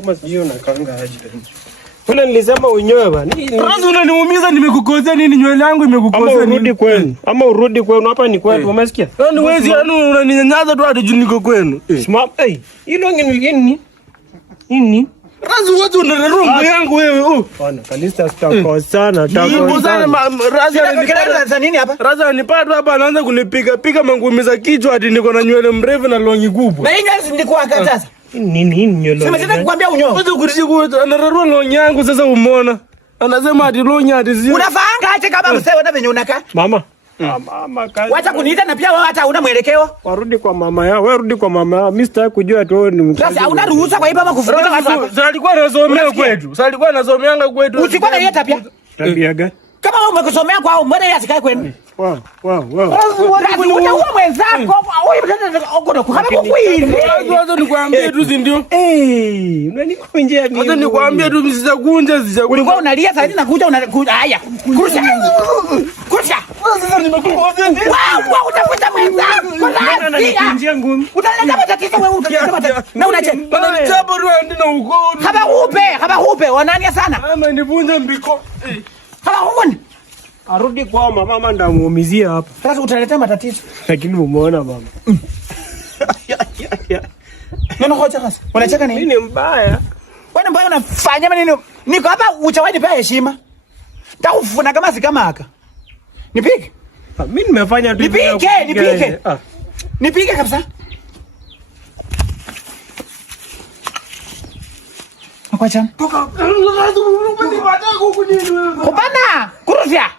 kama sio na kanga aje. Kuna nilisema unyoe bana. Sasa unaniumiza, nimekukosea nini? Nywele yangu imekukosea nini? Urudi kwenu. Ama urudi kwenu, hapa ni kwetu, umesikia? Yaani wewe unaninyanyasa tu hadi juu niko kwenu. Smart. Hilo nini? Nini? Sasa wewe unararua yangu wewe. Bwana, Kalista tutakosana, Raza nini hapa? Raza nipata hapa anaanza kunipiga mangumi za kichwa hadi niko na nywele mrefu na longi kubwa. Na hii nilikuwa kataza. Nini nywele? Sema sasa kukwambia unyoe. Wewe kurishika anararua longi yangu sasa umeona. Anasema hadi longi hadi sio. Unafaanga acha kama msee na venye unakaa. Mama. Mama kazi. Wacha kuniita na pia wewe hata una mwelekeo. Warudi kwa mama yao. Wewe rudi kwa mama yao. Mimi sitaki kujua tu ni mkazi. Sasa hauna ruhusa kwa hivyo kufukuza watu hapa. Sasa alikuwa anasomea kwetu. Sasa alikuwa anasomeanga kwetu. Usikuwa na yeta pia. Tabia gani? Kama wewe umekusomea kwao, mbona yeye asikae kwenu? Wow. Unaua mwenzako. Huyu mtoto uko kama kukwini. Sasa nikwambie tu si ndio? Unanikunjia mimi. Sasa nikwambie tu msizakunja Ulikuwa unalia sasa nakuja haya. Kurusha. Kurusha. Sasa nimekukosea. Wow, utafuta mwenzako. Unanikunjia ngumi. Utaleta matatizo wewe utaleta. Na unacheka. Unanichapa tu ndio uko. Haba hupe wanania sana. Ama nivunje mbiko. Haba huoni? Arudi kwa mama ndamuumizia hapa. Sasa utaleta matatizo. Lakini umeona mama. Neno hoja sasa. Unacheka nini? Mimi ni mbaya. Wewe mbaya unafanya nini? Niko hapa uchawahi pia heshima. Takufuna kama sikamaka. Nipige. Mimi nimefanya tu. Nipige. Nipige kabisa. Kwa chana. Kupana, kurusha.